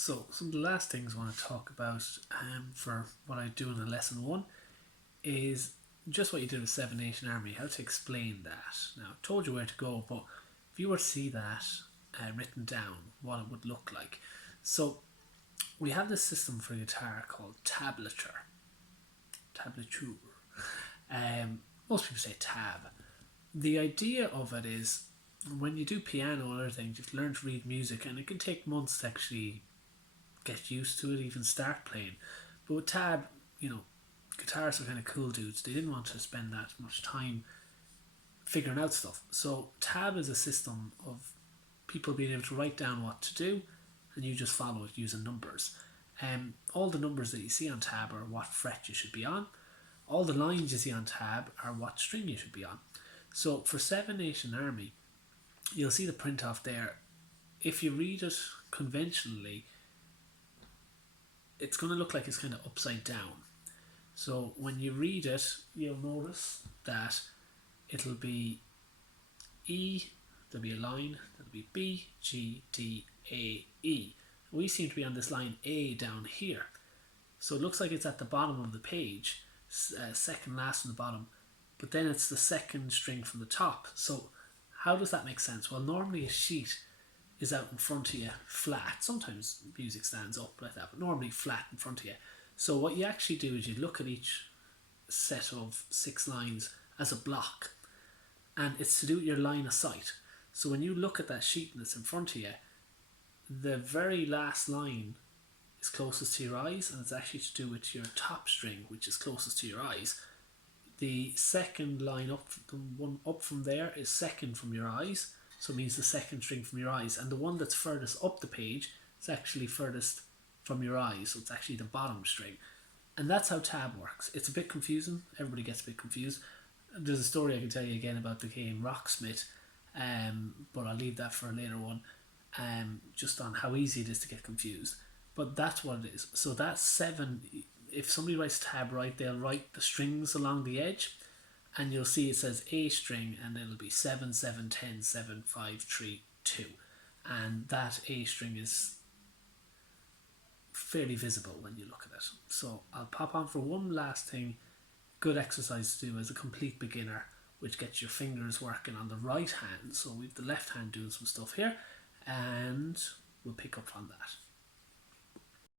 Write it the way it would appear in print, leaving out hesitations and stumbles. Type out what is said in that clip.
So, some of the last things I want to talk about for what I do in a lesson one is just what you did with Seven Nation Army, how to explain that. Now, I told you where to go, but if you were to see that written down, what it would look like. So, we have this system for guitar called tablature. Tablature. Most people say tab. The idea of it is when you do piano and other things, you have to learn to read music, and it can take months to actually get used to it, even start playing. But with tab, guitarists are kind of cool dudes. They didn't want to spend that much time figuring out stuff. So tab is a system of people being able to write down what to do, and you just follow it using numbers. All the numbers that you see on tab are what fret you should be on. All the lines you see on tab are what string you should be on. So for Seven Nation Army, you'll see the print off there. If you read it conventionally, it's going to look like it's kind of upside down. So when you read it, you'll notice that it'll be E, there'll be a line, there'll be B, G, D, A, E. We seem to be on this line A down here. So it looks like it's at the bottom of the page, second last from the bottom, but then it's the second string from the top. So how does that make sense? Well, normally a sheet is out in front of you flat. Sometimes music stands up like that, but normally flat in front of you. So what you actually do is you look at each set of 6 lines as a block, and it's to do with your line of sight. So when you look at that sheet and it's in front of you, the very last line is closest to your eyes, and it's actually to do with your top string, which is closest to your eyes. The second line up, the one up from there, is second from your eyes, so it means the second string from your eyes, and the one that's furthest up the page is actually furthest from your eyes, so it's actually the bottom string. And that's how tab works. It's a bit confusing, everybody gets a bit confused. There's a story I can tell you again about the game Rocksmith, but I'll leave that for a later one, just on how easy it is to get confused. But that's what it is. So that's 7. If somebody writes tab right, they'll write the strings along the edge, and you'll see it says A string, and it'll be 7, 7, 10, 7, 5, 3, 2. And that A string is fairly visible when you look at it. So I'll pop on for one last thing, good exercise to do as a complete beginner, which gets your fingers working on the right hand. So we've the left hand doing some stuff here, and we'll pick up on that.